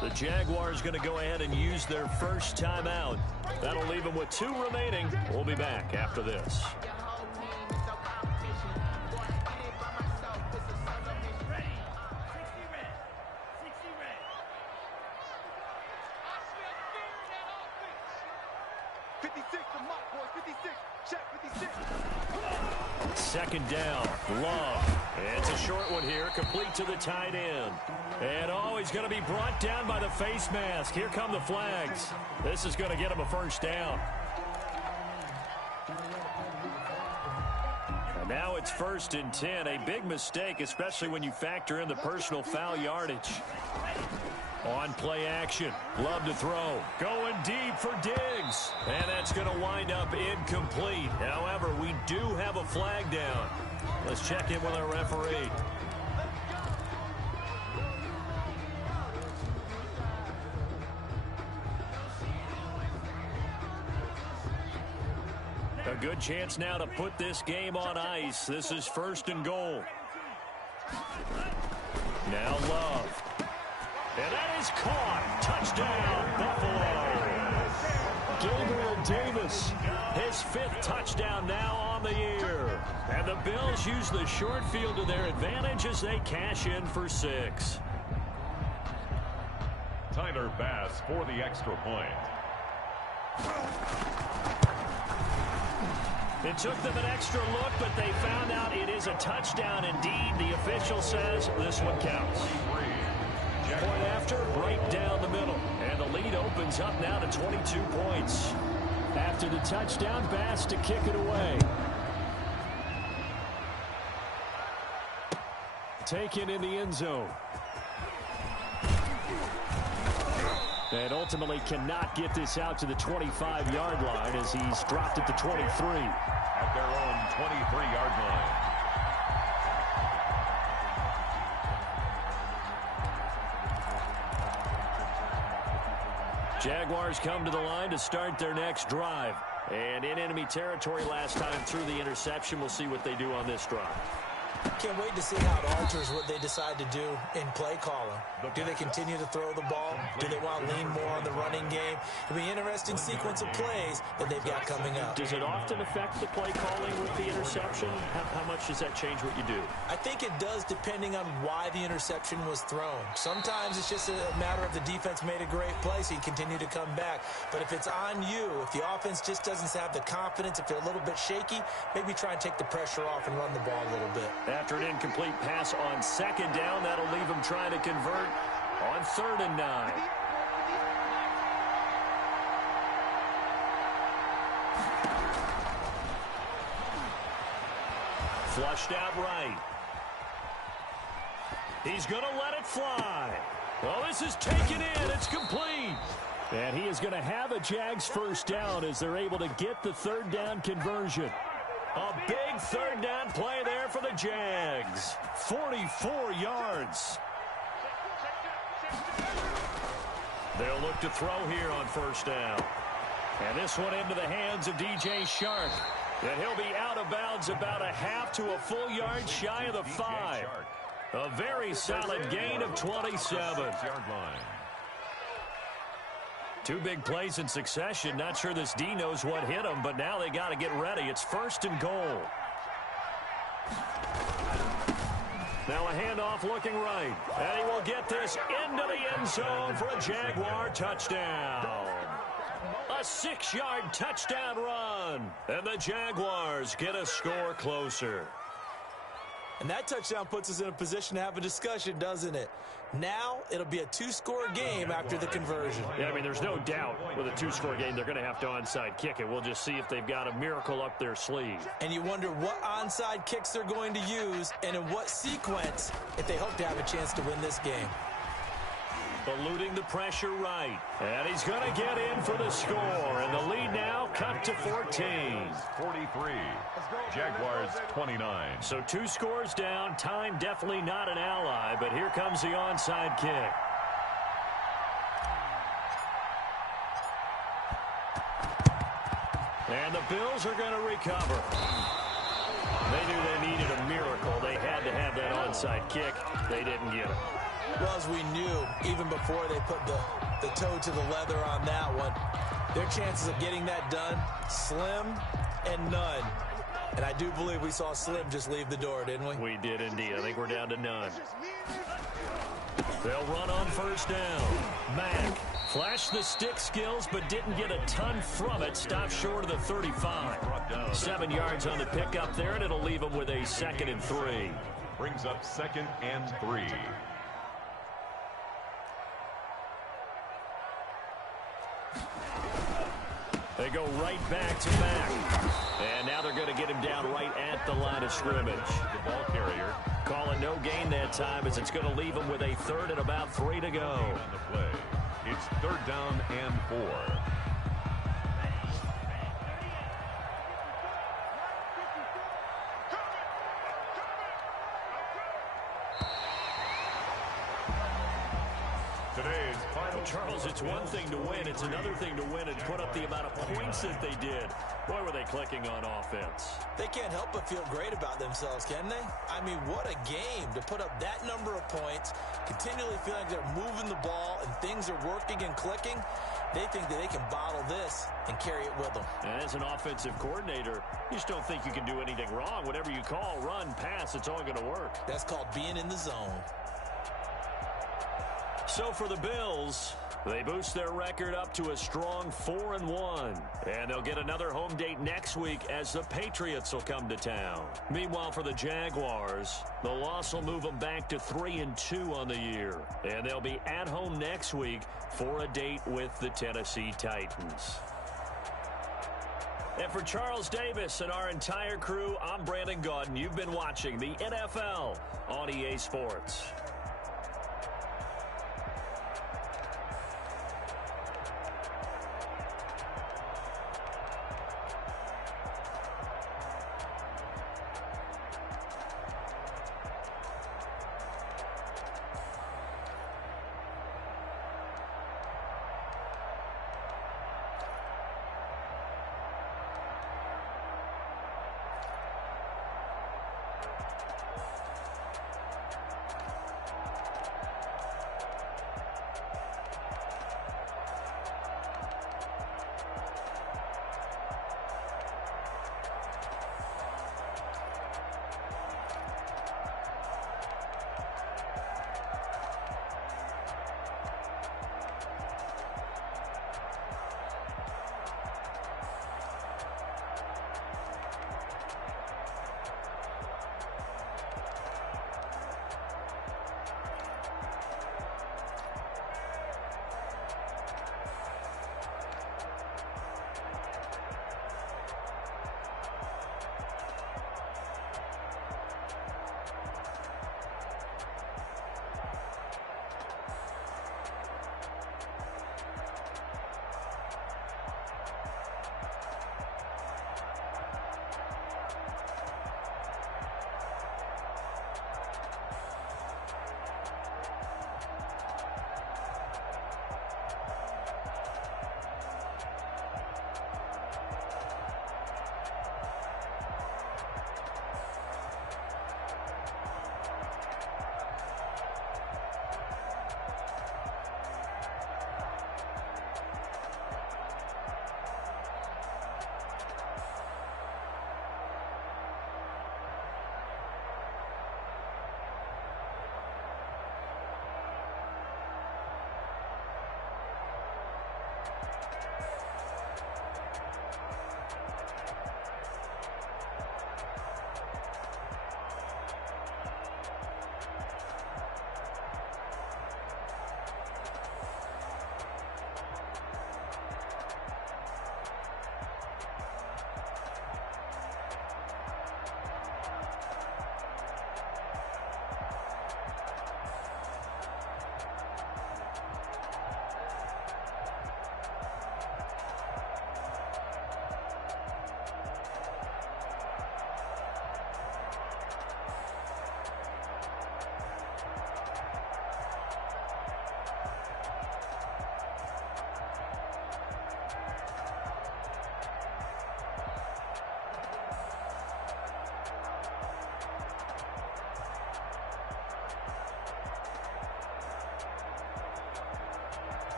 The Jaguars going to go ahead and use their first timeout. That'll leave them with 2 remaining. We'll be back after this. Second down, Love. It's a short one here, complete to the tight end. And he's going to be brought down by the face mask. Here come the flags. This is going to get him a first down. And now it's 1st and 10. A big mistake, especially when you factor in the personal foul yardage. On play action, Love to throw, going deep for Diggs, and that's going to wind up incomplete. However, we do have a flag down. Let's check in with our referee. A good chance now to put this game on ice. This is 1st and goal. Now Love. And that is caught. Touchdown, Buffalo. Gabriel Davis, his 5th touchdown now on the year. And the Bills use the short field to their advantage as they cash in for 6. Tyler Bass for the extra point. It took them an extra look, but they found out it is a touchdown indeed. The official says this one counts. Point after, right down the middle. And the lead opens up now to 22 points. After the touchdown, Bass to kick it away. Taken in the end zone. And ultimately cannot get this out to the 25-yard line as he's dropped it to 23. At their own 23-yard line. Jaguars come to the line to start their next drive. And in enemy territory last time through the interception. We'll see what they do on this drive. Can't wait to see how it alters what they decide to do in play calling. Do they continue to throw the ball? Do they want to lean more on the running game? It'll be an interesting sequence of plays that they've got coming up. Does it often affect the play calling with the interception? How much does that change what you do? I think it does depending on why the interception was thrown. Sometimes it's just a matter of the defense made a great play, so you continue to come back. But if it's on you, if the offense just doesn't have the confidence, if they're a little bit shaky, maybe try and take the pressure off and run the ball a little bit. After an incomplete pass on 2nd down, that'll leave him trying to convert on 3rd and 9. Flushed out right. He's going to let it fly. Well, this is taken in. It's complete. And he is going to have a Jags first down as they're able to get the 3rd down conversion. A big 3rd down play there for the Jags. 44 yards. They'll look to throw here on 1st down. And this one into the hands of DJ Shark. And he'll be out of bounds about a half to a full yard shy of the 5. A very solid gain of 27. Two big plays in succession. Not sure this D knows what hit him, but now they got to get ready. It's 1st and goal. Now a handoff looking right. And he will get this into the end zone for a Jaguar touchdown. A 6-yard touchdown run. And the Jaguars get a score closer. And that touchdown puts us in a position to have a discussion, doesn't it? Now it'll be a two-score game after the conversion. Yeah, I mean, there's no doubt with a two-score game they're going to have to onside kick it. We'll just see if they've got a miracle up their sleeve. And you wonder what onside kicks they're going to use and in what sequence if they hope to have a chance to win this game. Eluding the pressure right. And he's going to get in for the score. And the lead now cut to 14. 43. Jaguars 29. So 2 scores down. Time definitely not an ally. But here comes the onside kick. And the Bills are going to recover. They knew they needed a miracle. They had to have that onside kick. They didn't get it. Well, as we knew, even before they put the toe to the leather on that one, their chances of getting that done, slim and none. And I do believe we saw Slim just leave the door, didn't we? We did indeed. I think we're down to none. They'll run on first down. Mack flashed the stick skills, but didn't get a ton from it. Stopped short of the 35. 7 yards on the pickup there, and it'll leave them with a 2nd and 3. Brings up 2nd and 3. They go right back to Mack. And now they're going to get him down right at the line of scrimmage. The ball carrier. Call it no gain that time as it's going to leave him with a 3rd and about 3 to go. On the play. It's 3rd down and 4. Today's final. Charles, it's one thing to win. It's another thing to win and put up the amount of points that they did. Boy, were they clicking on offense. They can't help but feel great about themselves, can they? I mean, what a game to put up that number of points, continually feel like they're moving the ball and things are working and clicking. They think that they can bottle this and carry it with them. And as an offensive coordinator, you just don't think you can do anything wrong. Whatever you call, run, pass, it's all going to work. That's called being in the zone. So for the Bills, they boost their record up to a strong 4-1. And they'll get another home date next week as the Patriots will come to town. Meanwhile, for the Jaguars, the loss will move them back to 3-2 on the year. And they'll be at home next week for a date with the Tennessee Titans. And for Charles Davis and our entire crew, I'm Brandon Gaudin. You've been watching the NFL on EA Sports.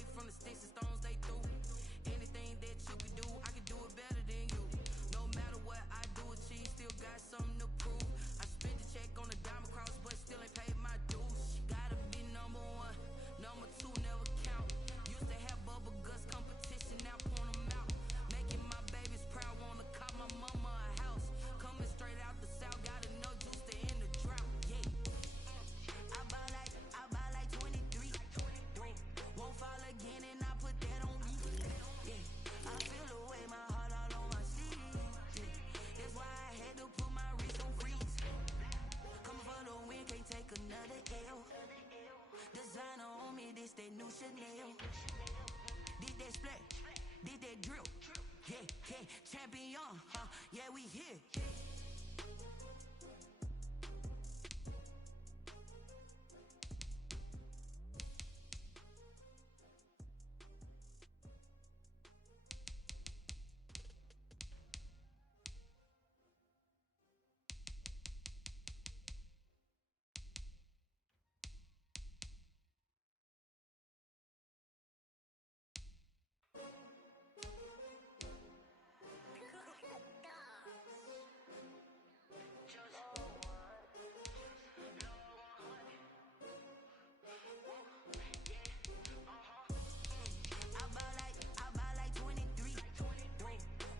break from the sticks and stones they threw. Anything that you can do, I can do it better than you. No matter what I do, achieve, still got something to prove. I spent the check on the diamond cross, but still ain't paid my dues. Gotta be number one, number two never count. Used to have bubble guts competition, now point them out. Making my babies proud, wanna call my mama a house. Coming straight out the south, got enough juice to end the drought. Yeah, I buy like 23. Won't fall again, and I put that on me. Yeah, I feel the way, my heart all on my sleeve. Yeah, that's why I had to put my wrist on freeze. Coming for the win, can't take another L. Designer on me, this that new Chanel. Did that splash, did that drill. Yeah, yeah, champion, huh? Yeah, we here. I buy like 23.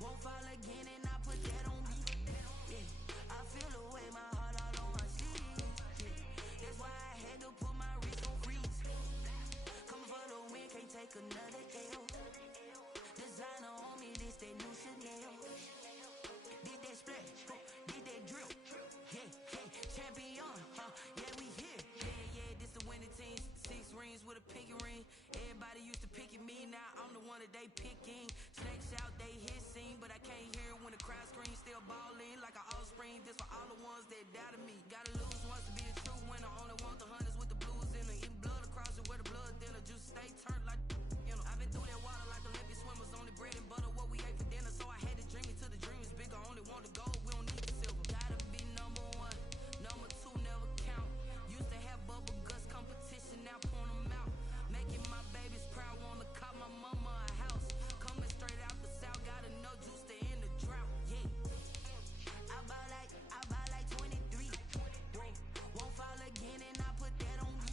Won't fall again, and I put that on me. Yeah, I feel the way, my heart all on my sleeve. Yeah, that's why I had to put my wrist on freeze. Coming for the win, can't take another L. Designer on me, this that new Chanel. Did that splash, did that drill. Yeah, yeah, champion, huh? Yeah, we here. Yeah, yeah, this the winning team. 6 rings with a pinky ring. Everybody used to pick at me, now I'm the one that they picking. Snakes out, they hissing, but I can't hear when the crowd screams. Still balling like an offspring. This for all the ones that doubted me. Gotta lose once to be a true winner. Only want the hunters with the blues in them. Eating blood across it where the blood thinner. Juice stay turned like, you know. I've been through that water like Olympic swimmers. Only bread and butter, what we ate for dinner. So I had to dream it till the dream is bigger. Only want the gold, we don't need the silver. Gotta be number one, number two never count. Used to have bubble guts competition, now point them out. Making my babies proud, wanna call my mama a house. Coming straight out the south, got enough juice to end the drought. Yeah, I buy like 23. Won't fall again, and I put that on me.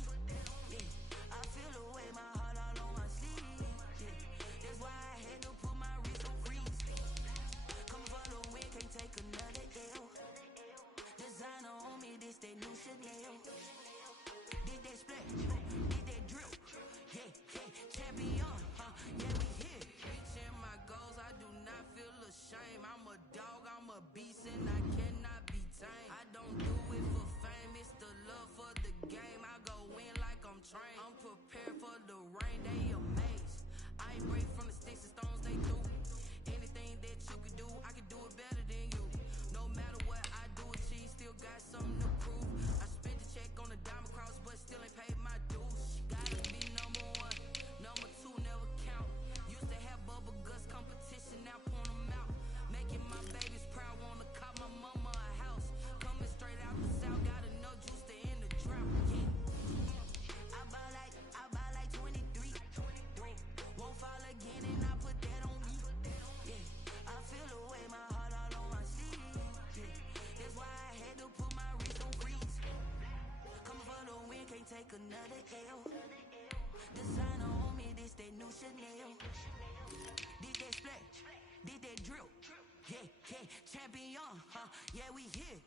Yeah, I feel the way, my heart all on my sleeve. Yeah, that's why I had to put my wrist on freeze. Coming for the win, can't take another L. Designer on me, this that new Chanel. Did that splash, did that drill. Yeah, yeah, champion, huh? Yeah, we here. Reaching my goals, I do not feel ashamed. I'm a dog, I'm a beast, and I cannot be tamed. I don't do it for fame, it's the love for the game. I go in like I'm trained. I'm prepared for the rain, they amazed. I ain't break from the sticks and stones they threw. Anything that you can do, I can do it better than you. No matter what I do, achieve, still got something to prove. I spent the check on the diamond cross, but still ain't paid my dues. Gotta be number one, number two never count. Used to have bubble guts competition, now point them out. Making my babies proud, wanna call my mama a house. Coming straight out the south, got enough juice to end the drought. Yeah, I buy like 23. Won't fall again, and I put that on me. Yeah, I feel the way, my heart all on my sleeve. Yeah, that's why I had to put my wrist on freeze. Coming for the win, can't take another L. Designer on me, this that new Chanel. Did that splash, did that drill. Yeah, yeah, champion, huh? Yeah, we here.